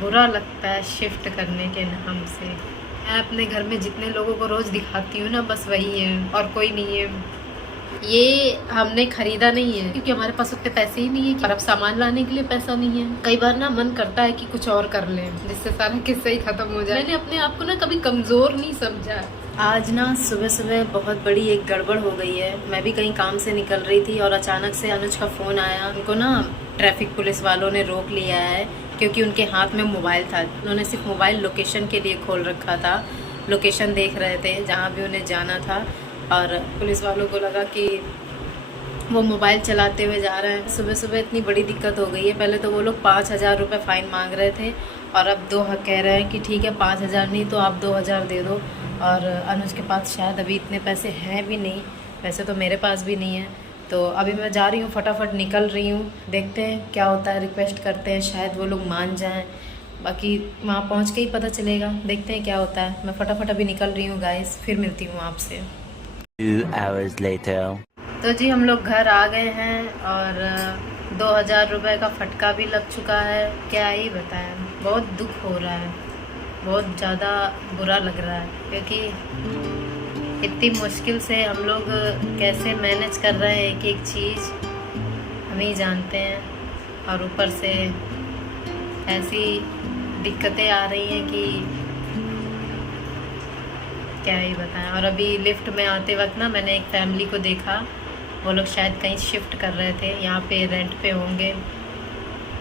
बुरा लगता है शिफ्ट करने के नाम से। मैं अपने घर में जितने लोगों को रोज़ दिखाती हूँ ना, बस वही है और कोई नहीं है। ये हमने खरीदा नहीं है क्योंकि हमारे पास उतने पैसे ही नहीं है और अब सामान लाने के लिए पैसा नहीं है। कई बार ना मन करता है कि कुछ और कर लें जिससे सारा किस्सा ही खत्म हो जाए। मैंने अपने आप को ना कभी कमज़ोर नहीं समझा। आज ना सुबह सुबह बहुत बड़ी एक गड़बड़ हो गई है। मैं भी कहीं काम से निकल रही थी और अचानक से अनुज का फ़ोन आया। उनको ना ट्रैफिक पुलिस वालों ने रोक लिया है क्योंकि उनके हाथ में मोबाइल था। उन्होंने सिर्फ मोबाइल लोकेशन के लिए खोल रखा था, लोकेशन देख रहे थे जहाँ भी उन्हें जाना था। और पुलिस वालों को लगा कि वो मोबाइल चलाते हुए जा रहे हैं। सुबह सुबह इतनी बड़ी दिक्कत हो गई है। पहले तो वो लोग 5,000 रुपये फ़ाइन मांग रहे थे और अब कह रहे हैं कि ठीक है 5,000 नहीं तो आप 2,000 दे दो। और अनुज के पास शायद अभी इतने पैसे हैं भी नहीं, वैसे तो मेरे पास भी नहीं है। तो अभी मैं जा रही हूँ, फटाफट निकल रही हूँ, देखते हैं क्या होता है। रिक्वेस्ट करते हैं, शायद वो लोग मान जाएं, बाकी वहाँ पहुँच के ही पता चलेगा। देखते हैं क्या होता है। मैं फटाफट अभी निकल रही हूँ गाइस, फिर मिलती हूँ आपसे। 2 hours later. तो जी हम लोग घर आ गए हैं और 2,000 रुपये का फटका भी लग चुका है। क्या ही बताएं, बहुत दुख हो रहा है, बहुत ज़्यादा बुरा लग रहा है क्योंकि इतनी मुश्किल से हम लोग कैसे मैनेज कर रहे हैं एक एक चीज़ हम ही जानते हैं। और ऊपर से ऐसी दिक्कतें आ रही हैं कि क्या ही बताएं। और अभी लिफ्ट में आते वक्त ना मैंने एक फैमिली को देखा, वो लोग शायद कहीं शिफ्ट कर रहे थे, यहाँ पे रेंट पे होंगे।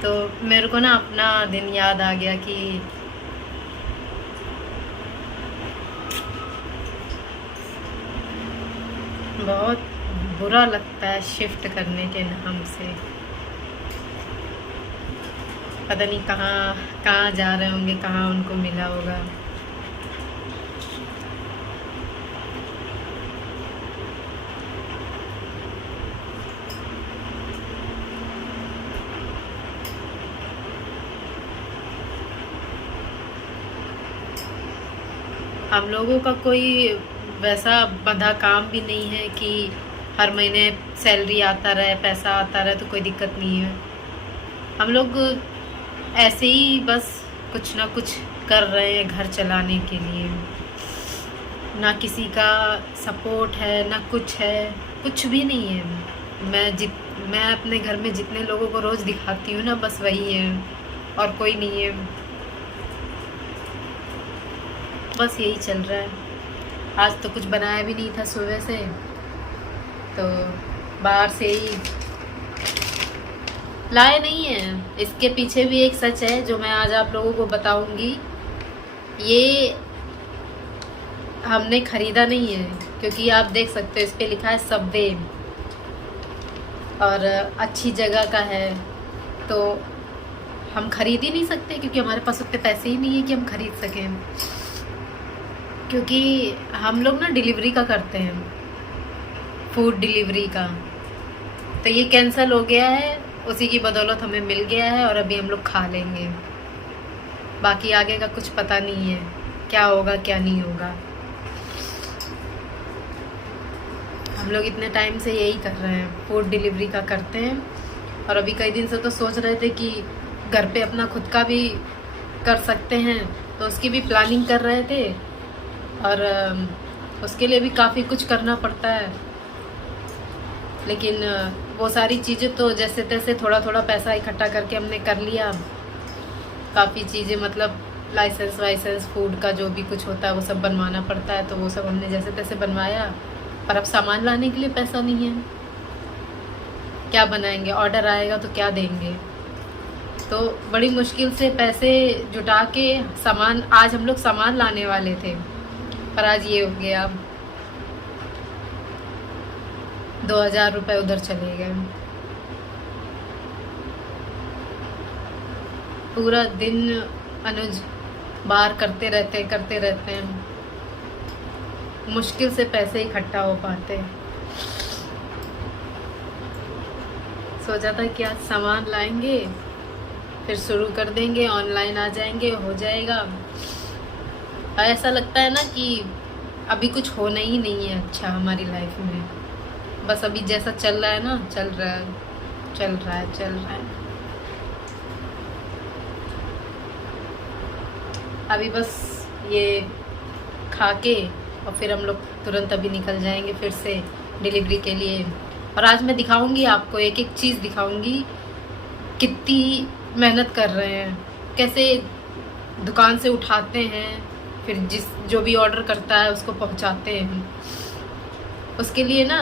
तो मेरे को ना अपना दिन याद आ गया कि बहुत बुरा लगता है शिफ्ट करने के नाम से। पता नहीं कहाँ कहाँ जा रहे होंगे, कहाँ उनको मिला होगा। हम लोगों का कोई वैसा बंधा काम भी नहीं है कि हर महीने सैलरी आता रहे, पैसा आता रहे, तो कोई दिक्कत नहीं है। हम लोग ऐसे ही बस कुछ ना कुछ कर रहे हैं घर चलाने के लिए। ना किसी का सपोर्ट है, ना कुछ है, कुछ भी नहीं है। मैं अपने घर में जितने लोगों को रोज़ दिखाती हूँ ना, बस वही है और कोई नहीं है। बस यही चल रहा है। आज तो कुछ बनाया भी नहीं था सुबह से, तो बाहर से ही लाए नहीं है। इसके पीछे भी एक सच है जो मैं आज आप लोगों को बताऊंगी। ये हमने खरीदा नहीं है क्योंकि आप देख सकते हो इस पे लिखा है सबवे और अच्छी जगह का है, तो हम खरीद ही नहीं सकते क्योंकि हमारे पास उतने पैसे ही नहीं है कि हम खरीद सकें। क्योंकि हम लोग ना डिलीवरी का करते हैं, फूड डिलीवरी का, तो ये कैंसिल हो गया है। उसी की बदौलत हमें मिल गया है और अभी हम लोग खा लेंगे। बाकी आगे का कुछ पता नहीं है क्या होगा क्या नहीं होगा। हम लोग इतने टाइम से यही कर रहे हैं, फूड डिलीवरी का करते हैं। और अभी कई दिन से तो सोच रहे थे कि घर पे अपना खुद का भी कर सकते हैं, तो उसकी भी प्लानिंग कर रहे थे। और उसके लिए भी काफ़ी कुछ करना पड़ता है, लेकिन वो सारी चीज़ें तो जैसे तैसे थोड़ा थोड़ा पैसा इकट्ठा करके हमने कर लिया। काफ़ी चीज़ें मतलब लाइसेंस वाइसेंस फूड का जो भी कुछ होता है वो सब बनवाना पड़ता है, तो वो सब हमने जैसे तैसे बनवाया। पर अब सामान लाने के लिए पैसा नहीं है, क्या बनाएंगे? ऑर्डर आएगा तो क्या देंगे? तो बड़ी मुश्किल से पैसे जुटा के सामान, आज हम लोग सामान लाने वाले थे पर आज ये हो गया, 2,000 रुपये उधर चले गए। पूरा दिन अनुज बाहर करते रहते हैं, मुश्किल से पैसे इकट्ठा हो पाते। सोचा था कि आज सामान लाएंगे फिर शुरू कर देंगे, ऑनलाइन आ जाएंगे, हो जाएगा। ऐसा लगता है ना कि अभी कुछ होना ही नहीं है अच्छा हमारी लाइफ में। बस अभी जैसा चल रहा है ना, चल रहा है। अभी बस ये खा के और फिर हम लोग तुरंत अभी निकल जाएंगे फिर से डिलीवरी के लिए। और आज मैं दिखाऊंगी आपको, एक एक चीज़ दिखाऊंगी कितनी मेहनत कर रहे हैं, कैसे दुकान से उठाते हैं, फिर जो भी ऑर्डर करता है उसको पहुंचाते हैं। उसके लिए ना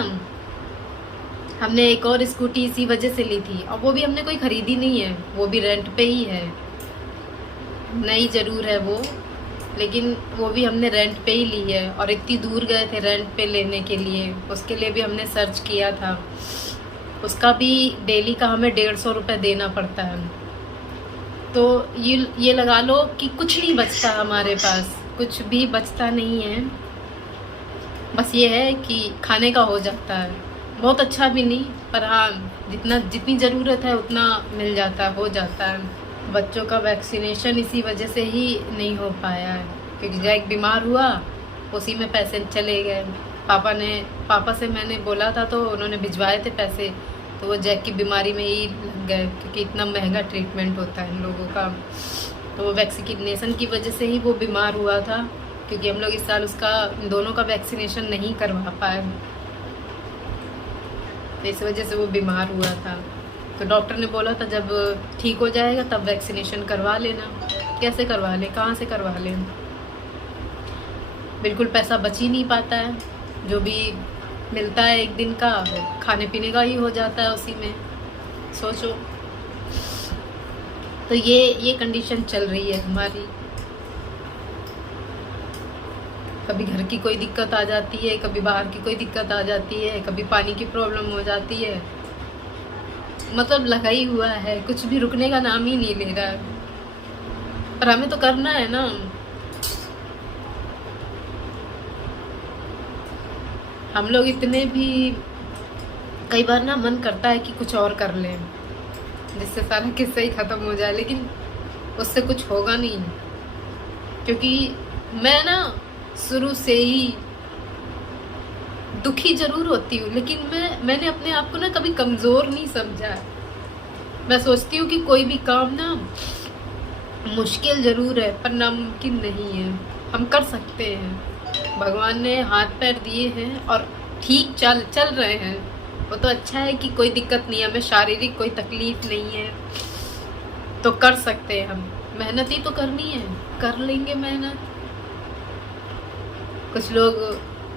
हमने एक और स्कूटी इसी वजह से ली थी, और वो भी हमने कोई ख़रीदी नहीं है, वो भी रेंट पे ही है। नई ज़रूर है वो, लेकिन वो भी हमने रेंट पे ही ली है। और इतनी दूर गए थे रेंट पे लेने के लिए, उसके लिए भी हमने सर्च किया था। उसका भी डेली का हमें 150 रुपये देना पड़ता है। तो ये लगा लो कि कुछ नहीं बचता हमारे पास, कुछ भी बचता नहीं है। बस ये है कि खाने का हो जाता है, बहुत अच्छा भी नहीं, पर हाँ जितनी ज़रूरत है उतना मिल जाता है, हो जाता है। बच्चों का वैक्सीनेशन इसी वजह से ही नहीं हो पाया है, क्योंकि जैक बीमार हुआ उसी में पैसे चले गए। पापा से मैंने बोला था तो उन्होंने भिजवाए थे पैसे, तो वो जैक की बीमारी में ही लग गए, क्योंकि इतना महंगा ट्रीटमेंट होता है इन लोगों का। तो वो वैक्सीनेशन की वजह से ही वो बीमार हुआ था, क्योंकि हम लोग इस साल उसका दोनों का वैक्सीनेशन नहीं करवा पाए, तो इस वजह से वो बीमार हुआ था। तो डॉक्टर ने बोला था जब ठीक हो जाएगा तब वैक्सीनेशन करवा लेना। कैसे करवा लें, कहाँ से करवा लें, बिल्कुल पैसा बच ही नहीं पाता है। जो भी मिलता है एक दिन का खाने पीने का ही हो जाता है उसी में, सोचो। तो ये कंडीशन चल रही है हमारी। कभी घर की कोई दिक्कत आ जाती है, कभी बाहर की कोई दिक्कत आ जाती है, कभी पानी की प्रॉब्लम हो जाती है, मतलब लगा ही हुआ है, कुछ भी रुकने का नाम ही नहीं ले रहा है। पर हमें तो करना है ना। हम लोग इतने भी, कई बार ना मन करता है कि कुछ और कर लें जिससे सारा किस्सा ही ख़त्म हो जाए, लेकिन उससे कुछ होगा नहीं। क्योंकि मैं ना शुरू से ही दुखी जरूर होती हूँ, लेकिन मैंने अपने आप को ना कभी कमज़ोर नहीं समझा है। मैं सोचती हूँ कि कोई भी काम ना मुश्किल ज़रूर है पर नामुमकिन नहीं है, हम कर सकते हैं। भगवान ने हाथ पैर दिए हैं और ठीक चल रहे हैं, वो तो अच्छा है कि कोई दिक्कत नहीं है, हमें शारीरिक कोई तकलीफ नहीं है, तो कर सकते हैं हम। मेहनत ही तो करनी है, कर लेंगे मेहनत। कुछ लोग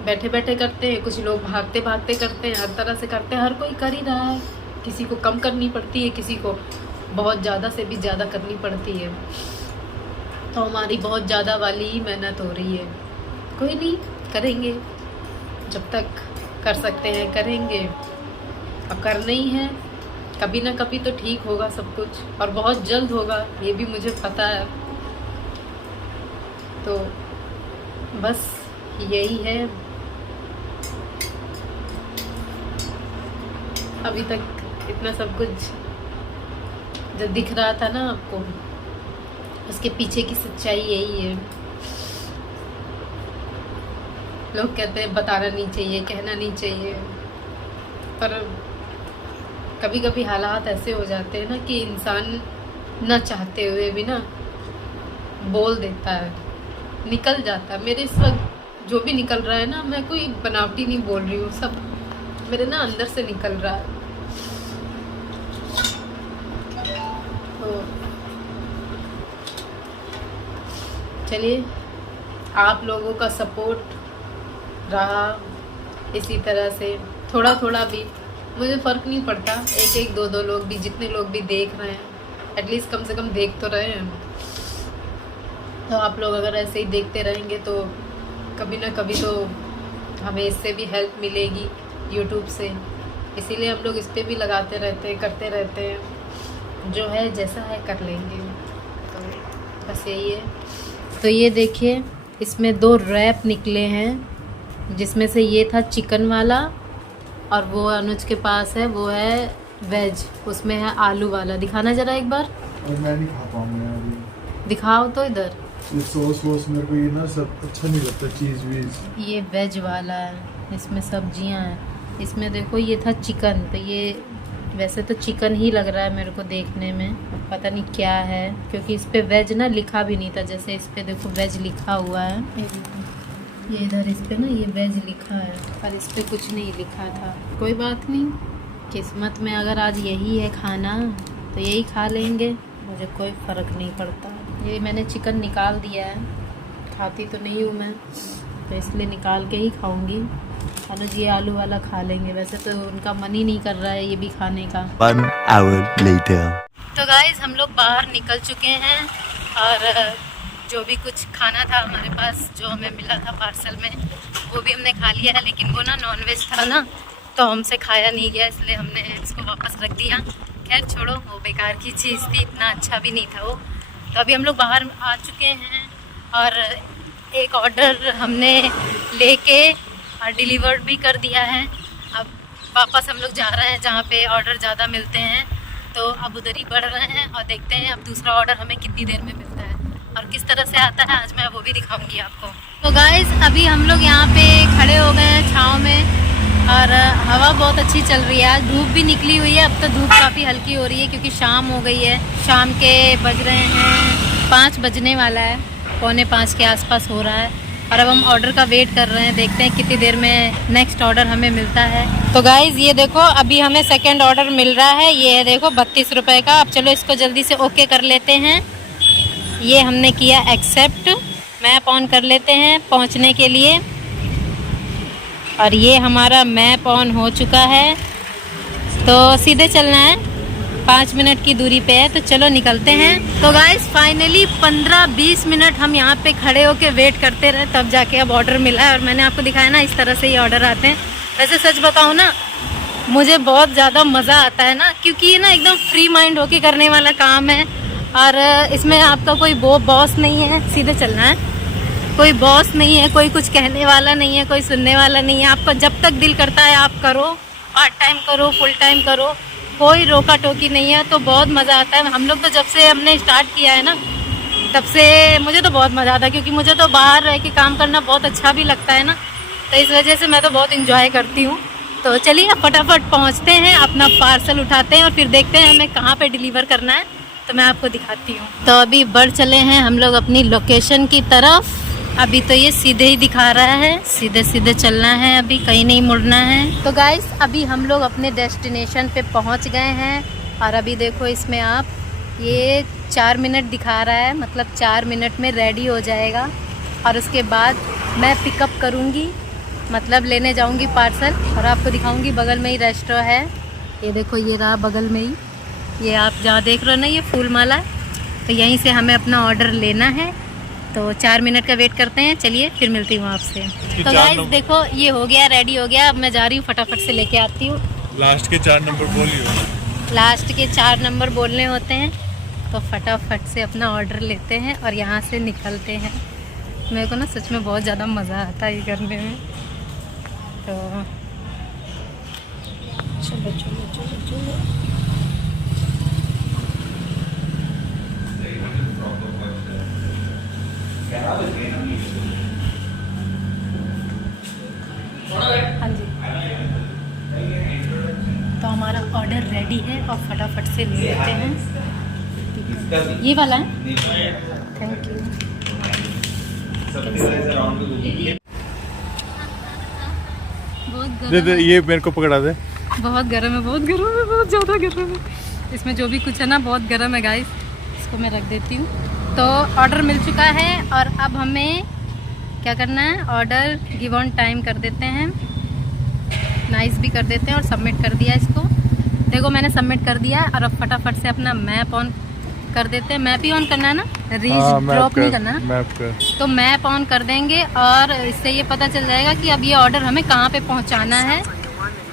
बैठे बैठे करते हैं, कुछ लोग भागते भागते करते हैं, हर तरह से करते हैं, हर कोई कर ही रहा है। किसी को कम करनी पड़ती है, किसी को बहुत ज़्यादा से भी ज़्यादा करनी पड़ती है। तो हमारी बहुत ज़्यादा वाली ही मेहनत हो रही है। कोई नहीं, करेंगे, जब तक कर सकते हैं करेंगे। अब करना ही है, कभी ना कभी तो ठीक होगा सब कुछ, और बहुत जल्द होगा, ये भी मुझे पता है। तो बस यही है। अभी तक इतना सब कुछ जो दिख रहा था ना आपको, उसके पीछे की सच्चाई यही है। लोग कहते हैं बताना नहीं चाहिए, कहना नहीं चाहिए, पर कभी कभी हालात ऐसे हो जाते हैं ना कि इंसान ना चाहते हुए भी ना बोल देता है, निकल जाता है। मेरे इस वक्त जो भी निकल रहा है ना, मैं कोई बनावटी नहीं बोल रही हूँ, सब मेरे ना अंदर से निकल रहा है। तो चलिए, आप लोगों का सपोर्ट रहा इसी तरह से, थोड़ा थोड़ा भी, मुझे फ़र्क नहीं पड़ता, एक एक दो दो लोग भी, जितने लोग भी देख रहे हैं, एटलीस्ट कम से कम देख तो रहे हैं। तो आप लोग अगर ऐसे ही देखते रहेंगे तो कभी ना कभी तो हमें इससे भी हेल्प मिलेगी यूट्यूब से। इसीलिए हम लोग इस पर भी लगाते रहते हैं, करते रहते हैं, जो है जैसा है कर लेंगे। तो बस यही है। तो ये देखिए, इसमें 2 रैप निकले हैं, जिसमें से ये था चिकन वाला, और वो अनुज के पास है, वो है वेज, उसमें है आलू वाला। दिखाना ज़रा एक बार। और मैं नहीं खा पाऊंगा अभी। दिखाओ तो इधर। ये सॉस वॉस मेरे को ये ना सब अच्छा नहीं लगता, चीज़ वीज। ये वेज वाला है, इसमें सब्जियां हैं। इसमें देखो ये था चिकन, तो ये वैसे तो चिकन ही लग रहा है मेरे को देखने में, पता नहीं क्या है, क्योंकि इस पे वेज ना लिखा भी नहीं था। जैसे इस पे देखो वेज लिखा हुआ है, ये इधर इस पे ना ये वेज लिखा है, पर इस पे कुछ नहीं लिखा था। कोई बात नहीं, किस्मत में अगर आज यही है खाना तो यही खा लेंगे, मुझे कोई फ़र्क नहीं पड़ता। ये मैंने चिकन निकाल दिया है, खाती तो नहीं हूँ मैं, तो इसलिए निकाल के ही खाऊंगी। अनुज ये आलू वाला खा लेंगे, वैसे तो उनका मन ही नहीं कर रहा है ये भी खाने का। 1 hour later. तो गाइस हम लोग बाहर निकल चुके हैं और जो भी कुछ खाना था हमारे पास, जो हमें मिला था पार्सल में, वो भी हमने खा लिया है। लेकिन वो ना नॉनवेज था ना, तो हमसे खाया नहीं गया, इसलिए हमने इसको वापस रख दिया। खैर छोड़ो, वो बेकार की चीज़ थी, इतना अच्छा भी नहीं था वो। तो अभी हम लोग बाहर आ चुके हैं और एक ऑर्डर हमने लेके और डिलीवर्ड भी कर दिया है। अब वापस हम लोग जा रहे हैं जहाँ पे ऑर्डर ज़्यादा मिलते हैं, तो अब उधर ही बढ़ रहे हैं और देखते हैं अब दूसरा ऑर्डर हमें कितनी देर में मिलता है और किस तरह से आता है, आज मैं वो भी दिखाऊंगी आपको। तो गाइस अभी हम लोग यहाँ पे खड़े हो गए हैं छाँव में और हवा बहुत अच्छी चल रही है। आज धूप भी निकली हुई है, अब तो धूप काफ़ी हल्की हो रही है क्योंकि शाम हो गई है। शाम के बज रहे हैं 5 बजने वाला है, 4:45 के आसपास हो रहा है और अब हम ऑर्डर का वेट कर रहे हैं, देखते हैं कितनी देर में नेक्स्ट ऑर्डर हमें मिलता है। तो गाइज़ ये देखो अभी हमें सेकंड ऑर्डर मिल रहा है, ये है देखो 32 रुपये का। अब चलो इसको जल्दी से ओके कर लेते हैं। ये हमने किया एक्सेप्ट, मैप ऑन कर लेते हैं पहुंचने के लिए और ये हमारा मैप ऑन हो चुका है। तो सीधे चलना है, 5 मिनट की दूरी पे है, तो चलो निकलते हैं। तो गाइस फाइनली 15-20 मिनट हम यहाँ पे खड़े होके वेट करते रहे, तब जाके अब ऑर्डर मिला है और मैंने आपको दिखाया ना इस तरह से ही ऑर्डर आते हैं। वैसे सच बताऊँ ना, मुझे बहुत ज़्यादा मज़ा आता है ना, क्योंकि ये ना एकदम फ्री माइंड होके करने वाला काम है और इसमें आपका कोई बॉस नहीं है, सीधे चलना है, कोई बॉस नहीं है, कोई कुछ कहने वाला नहीं है, कोई सुनने वाला नहीं है। आपका जब तक दिल करता है आप करो, पार्ट टाइम करो, फुल टाइम करो, कोई रोका टोकी नहीं है। तो बहुत मज़ा आता है। हम लोग तो जब से हमने स्टार्ट किया है ना, तब से मुझे तो बहुत मज़ा आता है, क्योंकि मुझे तो बाहर रह के काम करना बहुत अच्छा भी लगता है ना, तो इस वजह से मैं तो बहुत इंजॉय करती हूँ। तो चलिए अब फटाफट पहुँचते हैं, अपना पार्सल उठाते हैं और फिर देखते हैं हमें कहाँ पे डिलीवर करना है, तो मैं आपको दिखाती हूँ। तो अभी बढ़ चले हैं हम लोग अपनी लोकेशन की तरफ। अभी तो ये सीधे ही दिखा रहा है, सीधे सीधे चलना है, अभी कहीं नहीं मुड़ना है। तो गाइस अभी हम लोग अपने डेस्टिनेशन पे पहुंच गए हैं और अभी देखो इसमें आप ये 4 मिनट दिखा रहा है, मतलब 4 मिनट में रेडी हो जाएगा और उसके बाद मैं पिकअप करूंगी, मतलब लेने जाऊंगी पार्सल और आपको दिखाऊंगी। बगल में ही रेस्टोरेंट है, ये देखो ये रहा बगल में ही, ये आप जहाँ देख रहे हो ना ये फूल माला, तो यहीं से हमें अपना ऑर्डर लेना है। तो 4 मिनट का वेट करते हैं, चलिए फिर मिलती हूँ आपसे। तो गाइस देखो ये हो गया, रेडी हो गया, अब मैं जा रही हूँ, फटाफट से लेके आती हूँ। लास्ट के 4 नंबर बोलिए। लास्ट के 4 नंबर बोलने होते हैं, तो फटाफट से अपना ऑर्डर लेते हैं और यहाँ से निकलते हैं। मेरे को ना सच में बहुत ज़्यादा मज़ा आता है ये करने में। तो चलो चलो चलो चलो। हाँ जी, तो हमारा ऑर्डर रेडी है और फटाफट से ले लेते हैं। ये वाला है, थैंक यू। बहुत गर्म है, ये मेरे को पकड़ा दे। बहुत गर्म है, बहुत गर्म है, बहुत ज़्यादा गर्म है। इसमें जो भी कुछ है ना बहुत गर्म है गाइस, इसको मैं रख देती हूँ। तो ऑर्डर मिल चुका है और अब हमें क्या करना है, ऑर्डर गिव ऑन टाइम कर देते हैं, नाइस भी कर देते हैं और सबमिट कर दिया इसको। देखो मैंने सबमिट कर दिया और अब फटाफट से अपना मैप ऑन कर देते हैं। मैप ही ऑन करना है ना, रीच ड्रॉप नहीं करना है। मैप कर। तो मैप ऑन कर देंगे और इससे ये पता चल जाएगा कि अब ये ऑर्डर हमें कहाँ पे पहुँचाना है।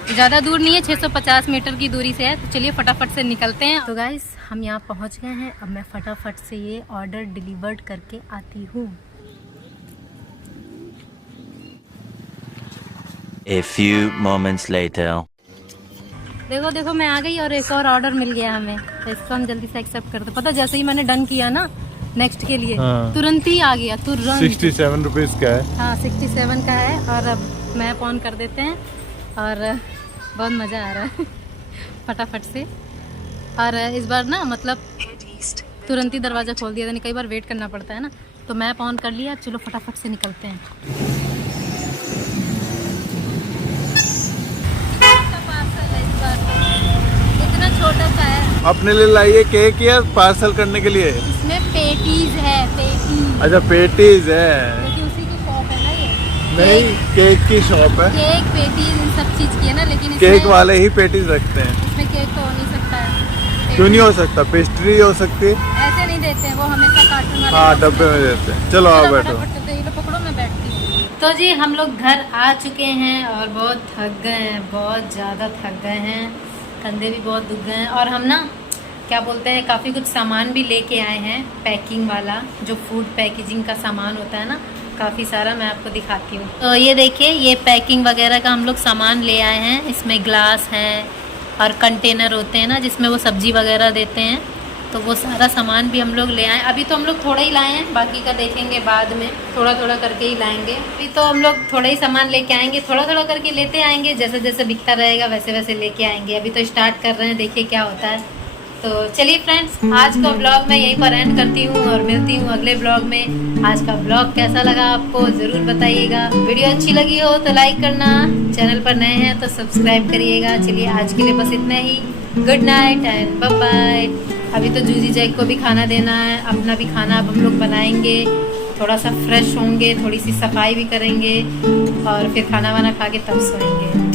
ज़्यादा दूर नहीं है, 650 मीटर की दूरी से है। तो चलिए फटाफट से निकलते हैं। तो गाइस हम यहाँ पहुँच गए हैं, अब मैं फटाफट से ये ऑर्डर डिलीवर्ड करके आती हूँ। A few moments later. देखो देखो मैं आ गई और एक और ऑर्डर मिल गया हमें, तो इसको हम जल्दी से एक्सेप्ट करते। पता जैसे ही मैंने डन किया ना नेक्स्ट के लिए, हाँ। तुरंत ही आ गया, तुरंत। 67 रुपीज़ का है। हाँ 67 का है और अब मैप ऑन कर देते हैं और बहुत मज़ा आ रहा है। फटाफट से। और इस बार ना मतलब तुरंत ही दरवाज़ा खोल दिया था, नहीं कई बार वेट करना पड़ता है ना, तो मैप ऑन कर लिया। चलो फटाफट से निकलते हैं। पार्सल है इस बार, इतना छोटा सा है। अपने लिए लाइए केक या पार्सल करने के लिए? इसमें पेटीज है, पेटीज। अच्छा पेटीज है, लेकिन उसी की शॉप है ना ये। नहीं केक की शॉप है। केक पेटीज इन सब चीज़ की है ना, लेकिन केक वाले ही पेटीज रखते हैं। इसमें केक तो हो नहीं सकता है। क्यों नहीं हो सकता? पेस्ट्री हो सकती है। ऐसे नहीं देते हैं वो, हमेशा कार्टून वाले। हाँ डब्बे में देते हैं। चलो आओ बैठो। पकड़ो मैं बैठती हूँ। तो जी हम लोग घर आ चुके हैं और बहुत थक गए हैं, बहुत ज़्यादा थक गए हैं, कंधे भी बहुत दुख गए हैं। और हम ना क्या बोलते हैं काफ़ी कुछ सामान भी लेके आए हैं, पैकिंग वाला जो फूड पैकेजिंग का सामान होता है ना, काफ़ी सारा। मैं आपको दिखाती हूँ। तो ये देखिए, ये पैकिंग वगैरह का हम लोग सामान ले आए हैं। इसमें ग्लास हैं और कंटेनर होते हैं ना जिसमें वो सब्जी वगैरह देते हैं, तो वो सारा सामान भी हम लोग ले आए। अभी तो हम लोग थोड़ा ही लाए हैं, बाकी का देखेंगे बाद में, थोड़ा थोड़ा करके ही लाएंगे। अभी तो हम लोग थोड़ा ही सामान लेके आएंगे, थोड़ा थोड़ा करके लेते आएंगे, जैसे जैसे बिकता रहेगा वैसे वैसे लेके आएंगे। अभी तो स्टार्ट कर रहे हैं, देखिए क्या होता है। तो चलिए फ्रेंड्स, आज का ब्लॉग मैं यहीं पर एंड करती हूँ और मिलती हूँ अगले ब्लॉग में। आज का ब्लॉग कैसा लगा आपको ज़रूर बताइएगा। वीडियो अच्छी लगी हो तो लाइक करना, चैनल पर नए हैं तो सब्सक्राइब करिएगा। चलिए आज के लिए बस इतना ही। Good night and bye bye. अभी तो जूजी जैक को भी खाना देना है, अपना भी खाना अब हम लोग बनाएंगे, थोड़ा सा फ्रेश होंगे, थोड़ी सी सफाई भी करेंगे और फिर खाना वाना खा के तब सोएंगे।